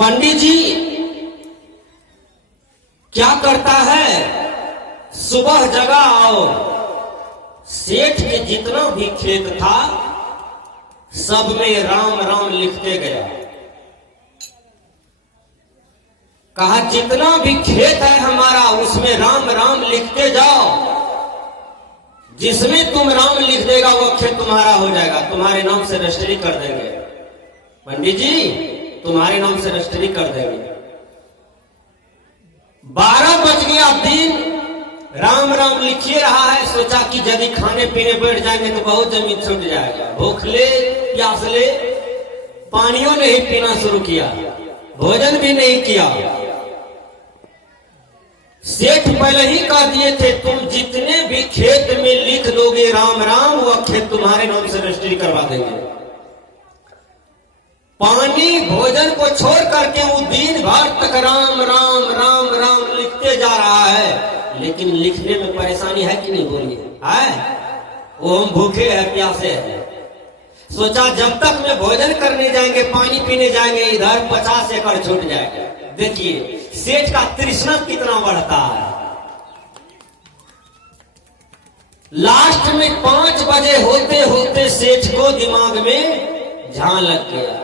पंडित जी क्या करता है, सुबह जगा और सेठ के जितना भी खेत था सब में राम राम लिखते गया। कहा जितना भी खेत है हमारा उसमें राम राम लिखते जाओ, जिसमें तुम राम लिख देगा वो खेत तुम्हारा हो जाएगा, तुम्हारे नाम से रजिस्ट्री कर देंगे। पंडित जी तुम्हारे नाम से रजिस्ट्री कर देंगे। 12 बज गया, दिन राम राम लिखिए रहा है। सोचा कि यदि खाने पीने बैठ जाएंगे तो बहुत जमीन छूट जाएगा। भूख ले प्यास ले, पानियों नहीं पीना शुरू किया, भोजन भी नहीं किया। सेठ पहले ही कह दिए थे तुम जितने भी खेत में लिख दोगे राम राम वह खेत तुम्हारे नाम से रजिस्ट्री करवा देंगे। पानी भोजन को छोड़ करके वो दिन भर तक राम राम राम राम लिखते जा रहा है, लेकिन लिखने में परेशानी है कि नहीं बोलिए? है वो हम भूखे हैं प्यासे हैं। सोचा जब तक में भोजन करने जाएंगे पानी पीने जाएंगे इधर 50 एकड़ छूट जाएगा। देखिए सेठ का तृष्णा कितना बढ़ता है। लास्ट में 5 बजे होते होते सेठ को दिमाग में झां लग गया,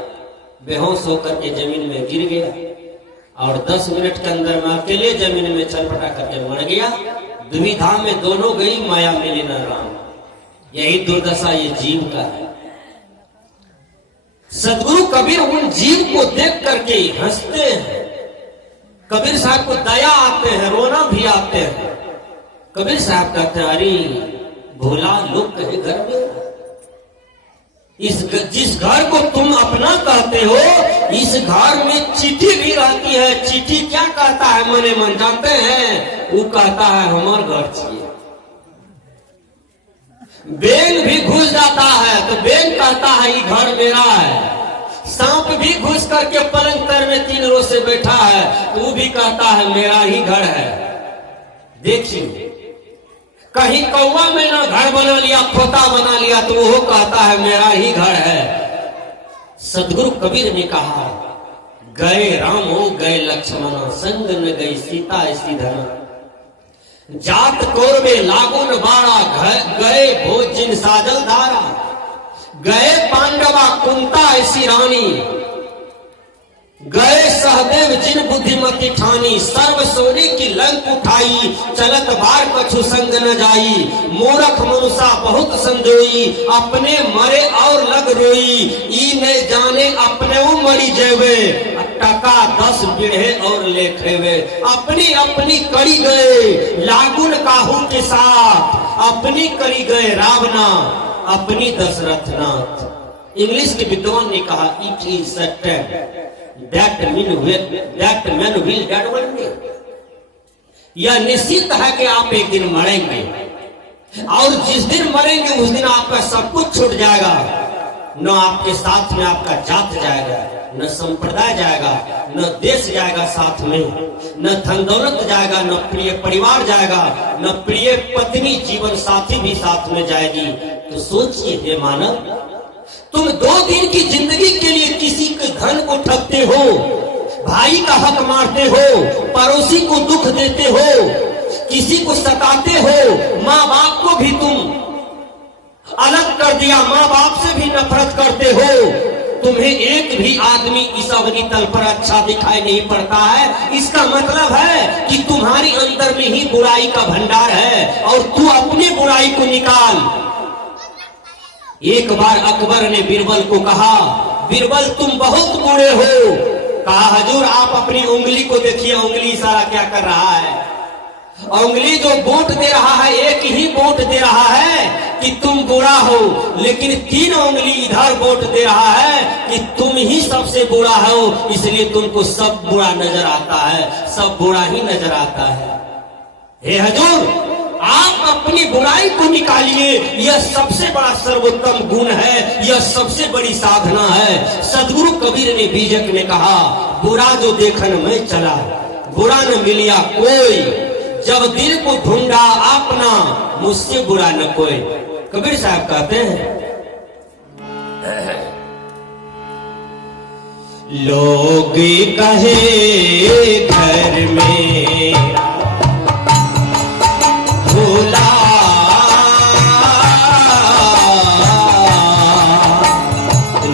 बेहोश होकर के जमीन में गिर गया और 10 मिनट के अंदर में अकेले जमीन में छटपटा करके मर गया। दुविधा में दोनों गई, माया मिली न राम। यही दुर्दशा ये जीव का है। सदगुरु कबीर उन जीव को देख करके हंसते हैं। कबीर साहब को दया आते हैं, रोना भी आते हैं। कबीर साहब कहते हैं अरे भोला लोग कहे घर में जिस घर को तुम अपना कहते हो इस घर में चीटी भी रहती है। चीटी क्या कहता है मने मन जानते हैं? वो कहता है हमार घर चाहिए। बेन भी घुस जाता है तो बेन कहता है ये घर मेरा है। सांप भी घुस करके पलंग तर में 3 रोज से बैठा है तो वो भी कहता है मेरा ही घर है। देखिए कहीं कौवा में ना घर बना लिया खोता बना लिया तो वो कहता है मेरा ही घर है। सदगुरु कबीर ने कहा गए राम हो गए लक्ष्मण संग न गई सीता ऐसी धना। जात कोरबे लागुन बाड़ा गए भोज जिन साजल धारा। गए पांडवा कुंता ऐसी रानी, गए सहदेव जिन बुद्धिमती ठानी। सर्व सोने की लंक उठाई चलत बार कछु संग न जाई। मूरख मनुषा बहुत संजोई अपने मरे और लग रोई। ई ने जाने अपने वो मरी जेवे टका 10 बिढ़े और ले खेवे। अपनी अपनी करी गए लागुन काहू के साथ, अपनी करी गए रावणा अपनी दशरथ नाथ। इंग्लिश के विद्वान ने कहा it is certain that man will die one day। यह निश्चित है कि आप एक दिन मरेंगे और जिस दिन मरेंगे उस दिन आपका सब कुछ छूट जाएगा। न आपके साथ में आपका जात जाएगा, न संप्रदाय जाएगा, न देश जाएगा साथ में, न धन दौलत जाएगा, न प्रिय परिवार जाएगा, न प्रिय पत्नी जीवन साथी भी साथ में जाएगी। तो सोचिए हे मानव तुम 2 दिन की जिंदगी के लिए किसी के धन को ठगते हो, भाई का हक मारते हो, पड़ोसी को दुख देते हो, किसी को सताते हो, माँ बाप को भी तुम अलग कर दिया, माँ बाप से भी नफरत करते हो। तुम्हें एक भी आदमी इस अवधि तल पर अच्छा दिखाई नहीं पड़ता है। इसका मतलब है कि तुम्हारी अंदर में ही बुराई का भंडार है और तू अपनी बुराई को निकाल। एक बार अकबर ने बीरबल को कहा बीरबल तुम बहुत बुरे हो। कहा हजूर आप अपनी उंगली को देखिए, उंगली इशारा क्या कर रहा है? उंगली जो वोट दे रहा है एक ही वोट दे रहा है कि तुम बुरा हो, लेकिन 3 उंगली इधर वोट दे रहा है कि तुम ही सबसे बुरा हो, इसलिए तुमको सब बुरा नजर आता है, सब बुरा ही नजर आता है। हे हजूर आप अपनी बुराई को निकालिए, यह सबसे बड़ा सर्वोत्तम गुण है, यह सबसे बड़ी साधना है। सदगुरु कबीर ने बीजक ने कहा बुरा जो देखन में चला बुरा न मिलिया कोई। जब दिल को ढूंढा अपना मुझसे बुरा न कोई। कबीर साहब कहते हैं लोग कहे घर में भोला,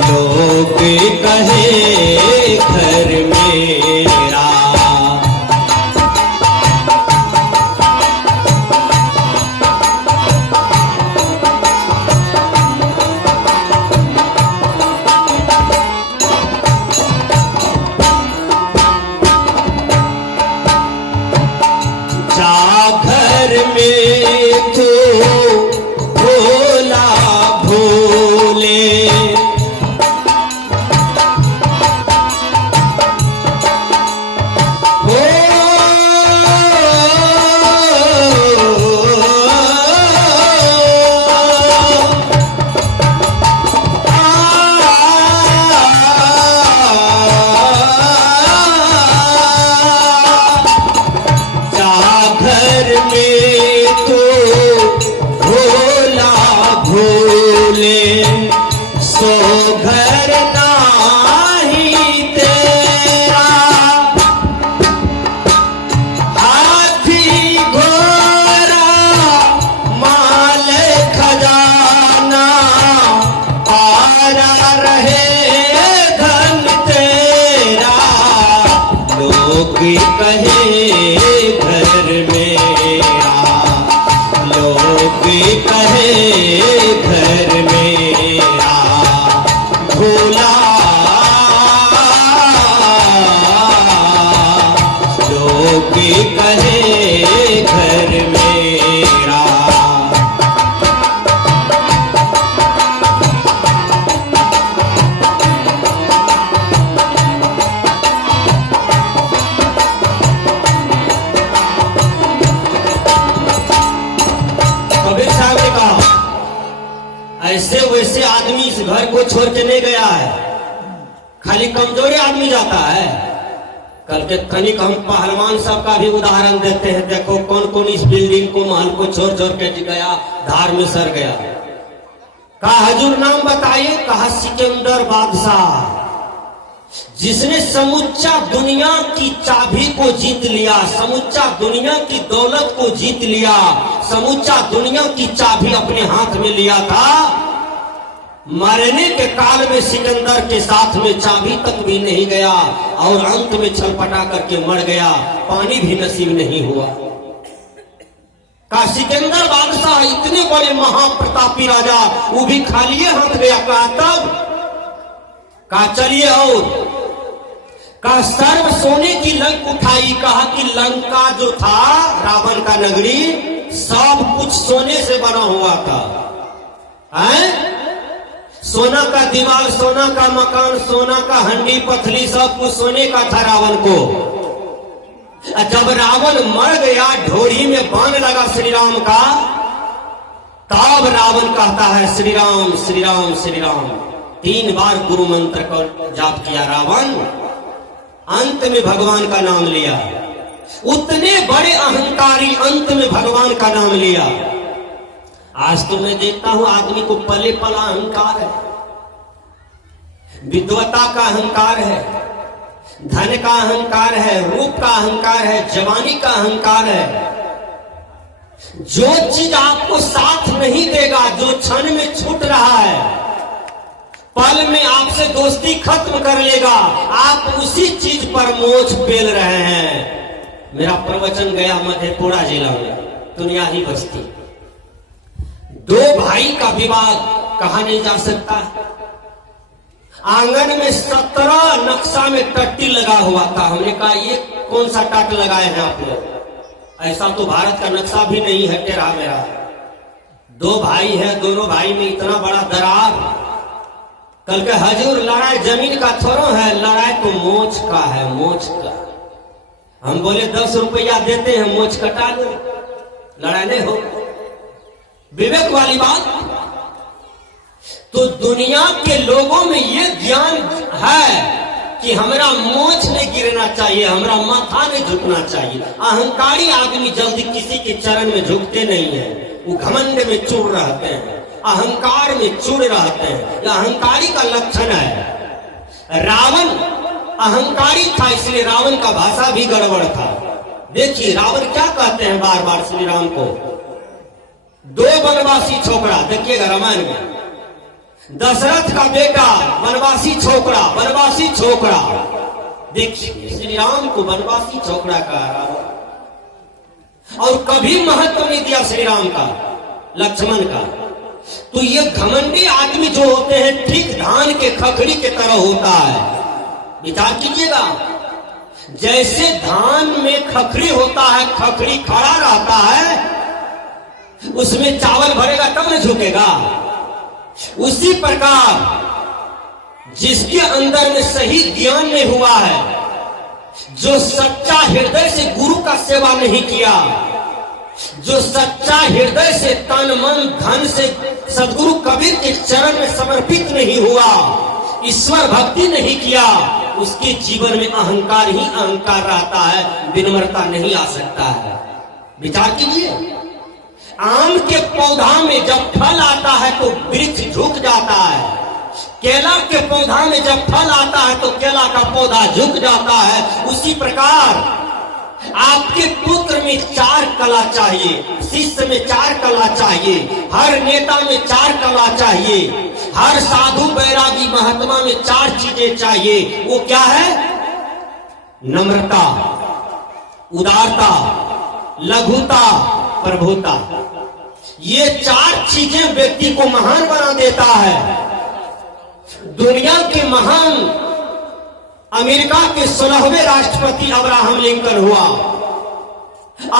लोग कहे घर मेरा, घर में तो भोला भोले, सो घर नाही तेरा, हाथी घोड़ा माल खजाना, पारा रहे धन तेरा, लोग कहे घर मेरा, लोग कहे घर मेरा भोला, लोग कहे घर मेरा। कबीर साहब ने कहा ऐसे वैसे आदमी इस घर को छोड़ के नहीं गया है, खाली कमजोरी आदमी जाता है। कल के तनिक हम पहलवान सब का भी उदाहरण देते हैं, देखो कौन कौन इस बिल्डिंग को महल को छोड़ छोड़ के गया, धार में सर गया। कहा हजूर नाम बताइए, कहा सिकंदर बादशाह, जिसने समूचा दुनिया की चाबी को जीत लिया, समूचा दुनिया की दौलत को जीत लिया, समूचा दुनिया की चाबी अपने हाथ में लिया था। मरने के काल में सिकंदर के साथ में चाबी तक भी नहीं गया और अंत में छलपटा करके मर गया, पानी भी नसीब नहीं हुआ। का सिकंदर बादशाह इतने बड़े महाप्रतापी राजा, वो भी खाली हाथ गया। कहा तब का चलिए और का सर्व सोने की लंक उठाई, कहा कि लंका जो था रावण का नगरी सब कुछ सोने से बना हुआ था, हैं? सोना का दीवार, सोना का मकान, सोना का हंडी पथली, सब कुछ सोने का था रावण को। जब रावण मर गया, ढोरी में बाण लगा श्री राम का, तब रावण कहता है श्री राम श्री राम श्री राम। 3 बार गुरु मंत्र का जाप किया रावण, अंत में भगवान का नाम लिया। उतने बड़े अहंकारी अंत में भगवान का नाम लिया। आज तो मैं देखता हूं आदमी को पले पला अहंकार है, विद्वता का अहंकार है, धन का अहंकार है, रूप का अहंकार है, जवानी का अहंकार है। जो चीज आपको साथ नहीं देगा, जो क्षण में छूट रहा है, पल में आपसे दोस्ती खत्म कर लेगा, आप उसी चीज पर मोछ पेल रहे हैं। मेरा प्रवचन गया मधेपुरा जिला में, दुनियाही बस्ती। 2 भाई का विवाद कहा नहीं जा सकता। आंगन में 17 नक्शा में टट्टी लगा हुआ था। हमने कहा ये कौन सा टाट लगाए हैं आप लोग, ऐसा तो भारत का नक्शा भी नहीं है तेरा मेरा। 2 भाई हैं, दोनों भाई में इतना बड़ा दरार। कल के हजूर लड़ाई जमीन का थोड़ा है, लड़ाई तो मोच का है, मोच का। हम बोले 10 रुपया देते हैं, मोच कटा लो, लड़ाई नहीं हो। विवेक वाली बात। तो दुनिया के लोगों में ये ज्ञान है कि हमारा मोछ नहीं गिरना चाहिए, हमारा माथा नहीं झुकना चाहिए। अहंकारी आदमी जल्दी किसी के चरण में झुकते नहीं है, वो घमंड में चूर रहते हैं, अहंकार में चूर रहते हैं। यह अहंकारी का लक्षण है। रावण अहंकारी था, इसलिए रावण का भाषा भी गड़बड़ था। देखिए रावण क्या कहते हैं बार बार श्री राम को, दो वनवासी छोकरा, देखिएगा रामायण में, दशरथ का बेटा वनवासी छोकरा, वनवासी छोकरा। देखिए श्री राम को वनवासी छोकरा कहा रावण, और कभी महत्व नहीं दिया श्री राम का, लक्ष्मण का। तो ये घमंडी आदमी जो होते हैं ठीक धान के खखड़ी के तरह होता है। विचार कीजिएगा, जैसे धान में खखड़ी होता है, खखड़ी खड़ा रहता है, उसमें चावल भरेगा तब न झुकेगा। उसी प्रकार जिसके अंदर में सही ज्ञान नहीं हुआ है, जो सच्चा हृदय से गुरु का सेवा नहीं किया, जो सच्चा हृदय से तन मन धन से सदगुरु कबीर के चरण में समर्पित नहीं हुआ, ईश्वर भक्ति नहीं किया, उसके जीवन में अहंकार ही अहंकार रहता है, विनम्रता नहीं आ सकता है। विचार कीजिए, आम के पौधा में जब फल आता है तो वृक्ष झुक जाता है, केला के पौधा में जब फल आता है तो केला का पौधा झुक जाता है। उसी प्रकार आपके पुत्र में 4 कला चाहिए, शिष्य में 4 कला चाहिए, हर नेता में 4 कला चाहिए, हर साधु बैरागी महात्मा में 4 चीजें चाहिए। वो क्या है? नम्रता, उदारता, लघुता, प्रभुता। ये 4 चीजें व्यक्ति को महान बना देता है। दुनिया के महान अमेरिका के 16वें राष्ट्रपति अब्राहम लिंकन हुआ।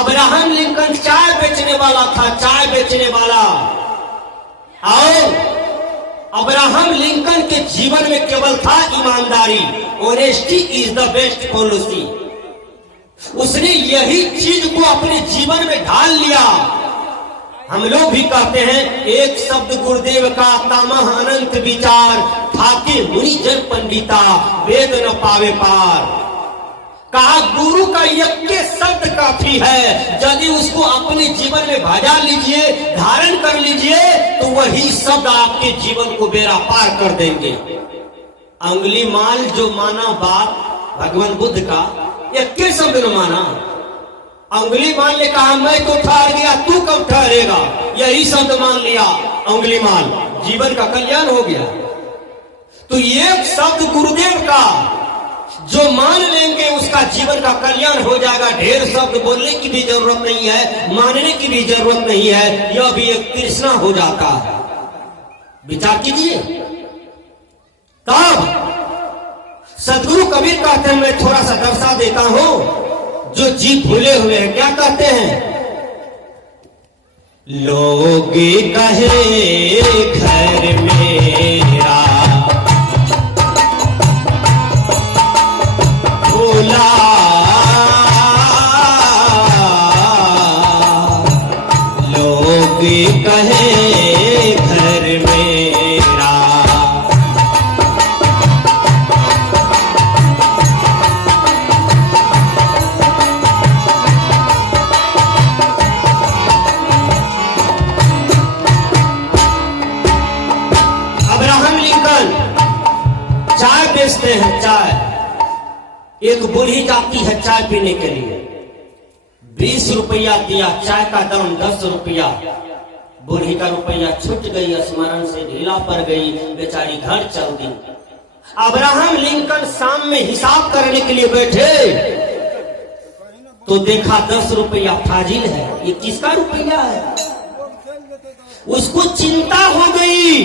अब्राहम लिंकन चाय बेचने वाला था, चाय बेचने वाला। और अब्राहम लिंकन के जीवन में केवल था ईमानदारी। Honesty is the best policy. उसने यही चीज को अपने जीवन में ढाल लिया। हम लोग भी कहते हैं, एक शब्द गुरुदेव का तामह अनंत विचार, थाके मुनि जन पंडिता वेद न पावे पार। कहा गुरु का एक शब्द काफी है, यदि उसको अपने जीवन में भजा लीजिए, धारण कर लीजिए, तो वही शब्द आपके जीवन को बेड़ा पार कर देंगे। अंगुली माल जो माना बात भगवान बुद्ध का, एक शब्द न माना। अंगुली मान ने कहा मैं तो ठहर गया, तू कब ठहरेगा, यही शब्द मान लिया अंगुली मान, जीवन का कल्याण हो गया। तो एक शब्द गुरुदेव का जो मान लेंगे उसका जीवन का कल्याण हो जाएगा। ढेर शब्द बोलने की भी जरूरत नहीं है, मानने की भी जरूरत नहीं है, यह भी एक तृष्णा हो जाता है। विचार कीजिए। तब सदगुरु कबीर कहते हैं, मैं थोड़ा सा दर्शा देता हूं, जो जीव भूले हुए हैं क्या कहते हैं? लोग कहे घर मेरा भूला, लोग कहे घर मेरा बेचते हैं चाय। एक बूढ़ी जाती है चाय पीने के लिए, 20 रुपया दिया, चाय का दाम 10 रुपया। बूढ़ी का रुपया छूट गई, स्मरण से ढीला पड़ गई, बेचारी घर चल दी। अब्राहम लिंकन शाम में हिसाब करने के लिए बैठे तो देखा 10 रुपया फाजिल है, ये किसका रुपया है? उसको चिंता हो गई।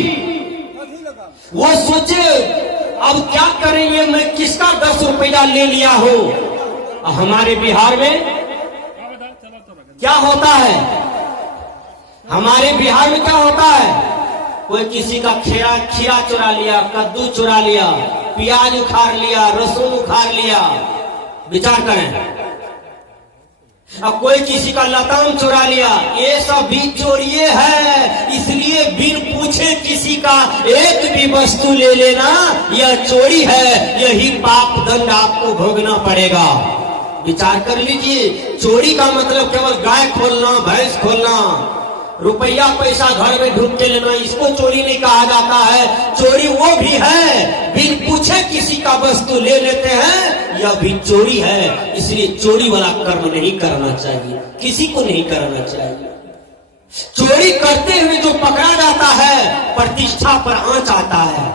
वो सोचे अब क्या करेंगे, मैं किसका 10 रुपया ले लिया हो। हमारे बिहार में क्या होता है? हमारे बिहार में क्या होता है? कोई किसी का खीरा चुरा लिया, कद्दू चुरा लिया, प्याज उखाड़ लिया, लहसुन उखाड़ लिया। विचार करें। अब कोई किसी का लताम चुरा लिया, ये सब भी चोरिये है। इसलिए बिन पूछे किसी का एक भी वस्तु ले लेना यह चोरी है, यही पाप दंड आपको भोगना पड़ेगा। विचार कर लीजिए। चोरी का मतलब केवल गाय खोलना, भैंस खोलना, रुपया पैसा घर में ढूंढ के लेना, इसको चोरी नहीं कहा जाता है। चोरी वो भी है बिन पूछे किसी का वस्तु ले लेते हैं, यह भी चोरी है। इसलिए चोरी वाला कर्म नहीं करना चाहिए, किसी को नहीं करना चाहिए। चोरी करते हुए जो पकड़ा जाता है, प्रतिष्ठा पर आंच आता है।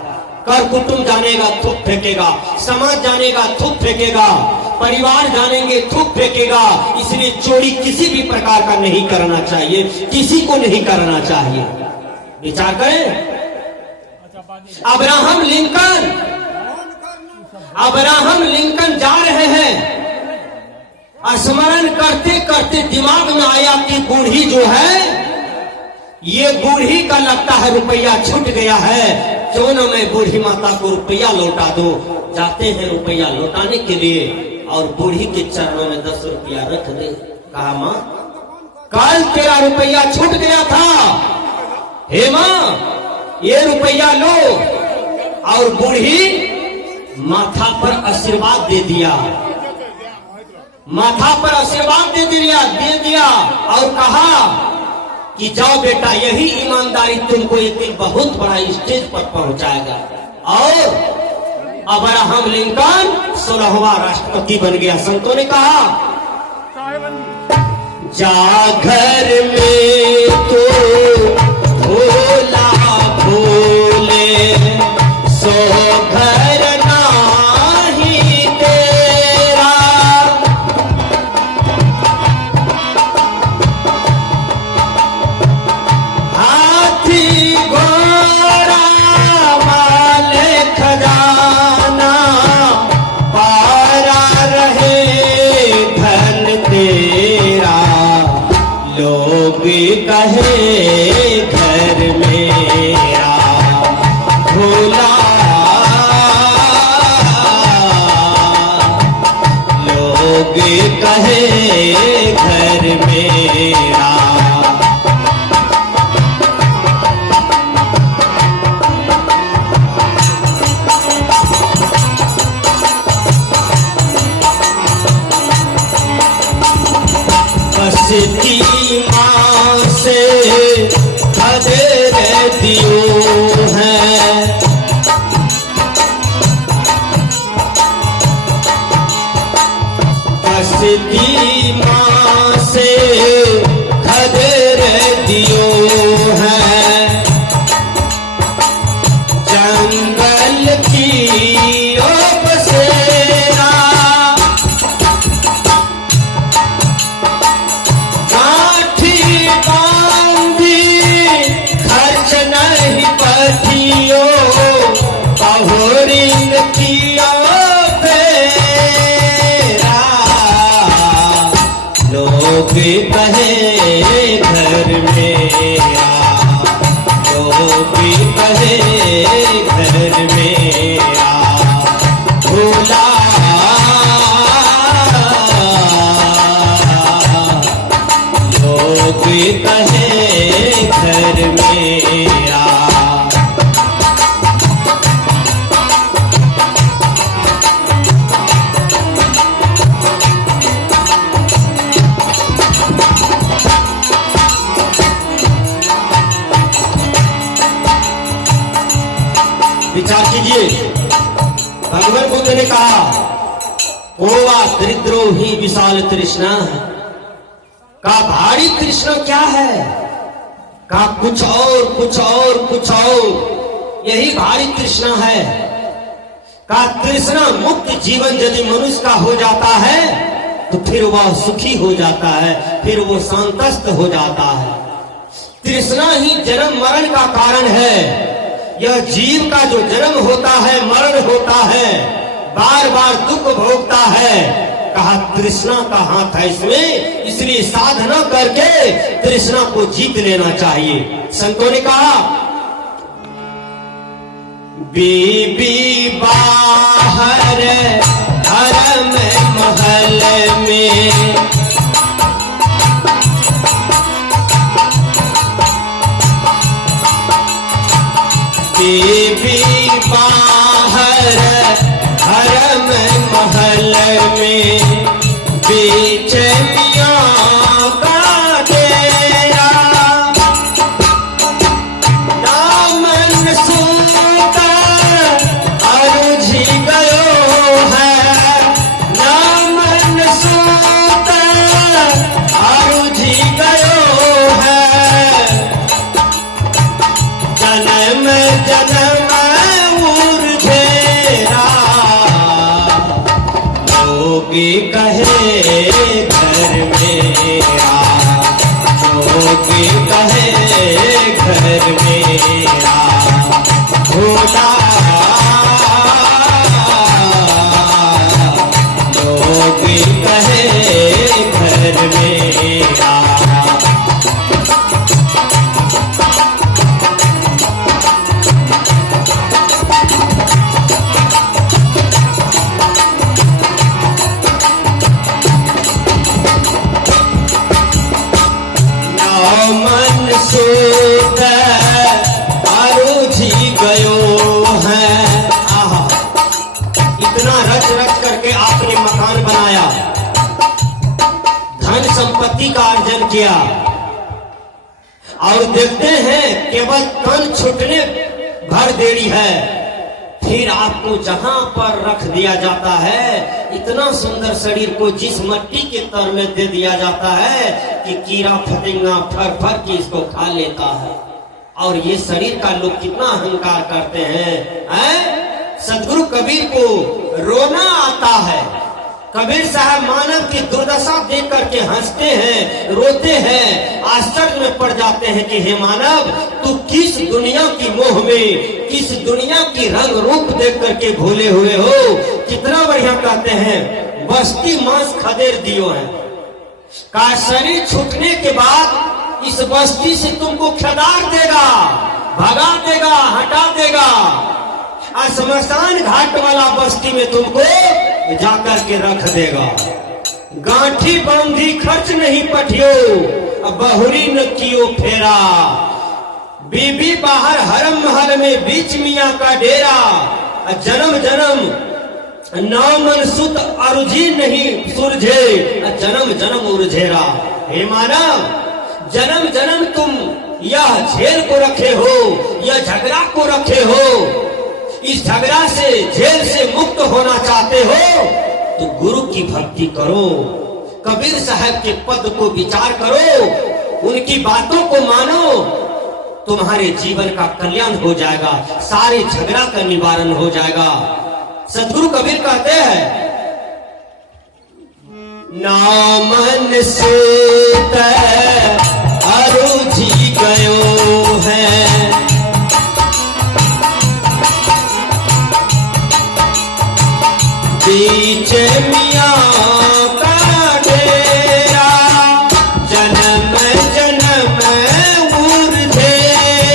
कर कुटुंब जानेगा थूक फेंकेगा, समाज जानेगा थूक फेंकेगा, परिवार जानेंगे थूक फेंकेगा। इसलिए चोरी किसी भी प्रकार का नहीं करना चाहिए, किसी को नहीं करना चाहिए। विचार करें, अब्राहम लिंकन जा रहे हैं, स्मरण करते करते दिमाग में आया कि बूढ़ी जो है, ये बूढ़ी का लगता है रुपया छूट गया है, क्यों न मैं बूढ़ी माता को रुपया लौटा दो। जाते हैं रुपया लौटाने के लिए और बूढ़ी के चरणों में 10 रुपया रख दे। कहा माँ, कल तेरा रुपया छूट गया था, हे माँ ये रुपया लो। और बूढ़ी माथा पर आशीर्वाद दे दिया, माथा पर आशीर्वाद दे दिया और कहा कि जाओ बेटा, यही ईमानदारी तुमको एक दिन बहुत बड़ा स्टेज पर पहुंचाएगा। और अब्राहम लिंकन 16वां राष्ट्रपति बन गया। संतों ने कहा, जा घर में तो भोला भोले, सो घर नाही तेरा। हाथी घोड़ा माल खजाना, पारा रहे धन तेरा। लोग कहे घर मेरा भोला, लोग कहे घर मेरा। बसती माँ से खदर दियो है, बसती माँ से खदर दियो है। जंगल की ओ बसेरा, खर्च नहीं पतियो, पहोरिन किया फेरा। लोग कहे घर मेरा, लोग कहे घर मेरा भोला। लोग कहे घर मेरा। विचार कीजिए, भगवान बुद्ध ने कहा, कोवा दरिद्रोही विशाल तृष्णा। का भारी तृष्णा क्या है? का कुछ और कुछ और कुछ और, यही भारी तृष्णा है। का तृष्णा मुक्त जीवन यदि मनुष्य का हो जाता है तो फिर वह सुखी हो जाता है, फिर वो शांतस्त हो जाता है। तृष्णा ही जन्म मरण का कारण है। यह जीव का जो जन्म होता है, मरण होता है, बार बार दुख भोगता है। कहा तृष्णा का हाथ है इसमें, इसलिए साधना करके तृष्णा को जीत लेना चाहिए। संतों ने कहा, बीबी बाहर हरम महल में, बीबी बाहर हरम महल में, बीच मियां का डेरा। जोगी कहे घर मेरा, जोगी कहे घर मेरा, भोला जोगी कहे घर मेरा। मन सूत आरूझी गयो है। आहा, इतना रच रच करके आपने मकान बनाया, धन संपत्ति का अर्जन किया, और देखते हैं केवल तन छूटने भर देरी है, फिर आपको जहां पर रख दिया जाता है, इतना सुंदर शरीर को जिस मिट्टी के तर में दे दिया जाता है कि कीड़ा फतिंगा फर फर के इसको खा लेता है। और ये शरीर का लोग कितना अहंकार करते हैं। सदगुरु कबीर को रोना आता है। कबीर साहब मानव की दुर्दशा देख करके हंसते हैं, रोते हैं, आश्चर्य में पड़ जाते हैं कि हे मानव, तू किस दुनिया की मोह में, किस दुनिया की रंग रूप देख करके भूले हुए हो। कितना बढ़िया कहते हैं, बस्ती मांस खदेर दियो है, का शरीर छूटने के बाद इस बस्ती से तुमको खदार देगा, भगा देगा, हटा देगा, और शमशान घाट वाला बस्ती में तुमको जाकर के रख देगा। गांठी बांधी खर्च नहीं पठियो, अब बहुरी न कियो फेरा, बीबी बाहर हरम महल में बीच मियाँ का डेरा, जन्म जन्म नाव मन सुत अरुझी नहीं सुरझे, जन्म जन्म उर्झेरा। हे मानव, जन्म जन्म तुम यह झेल को रखे हो, यह झगड़ा को रखे हो, इस झगड़ा से, झेल से मुक्त होना चाहते हो तो गुरु की भक्ति करो, कबीर साहब के पद को विचार करो, उनकी बातों को मानो, तुम्हारे जीवन का कल्याण हो जाएगा, सारे झगड़ा का निवारण हो जाएगा। सदगुरु कबीर कहते हैं, नामन सूत अरुझी गयो है, बीच मियाँ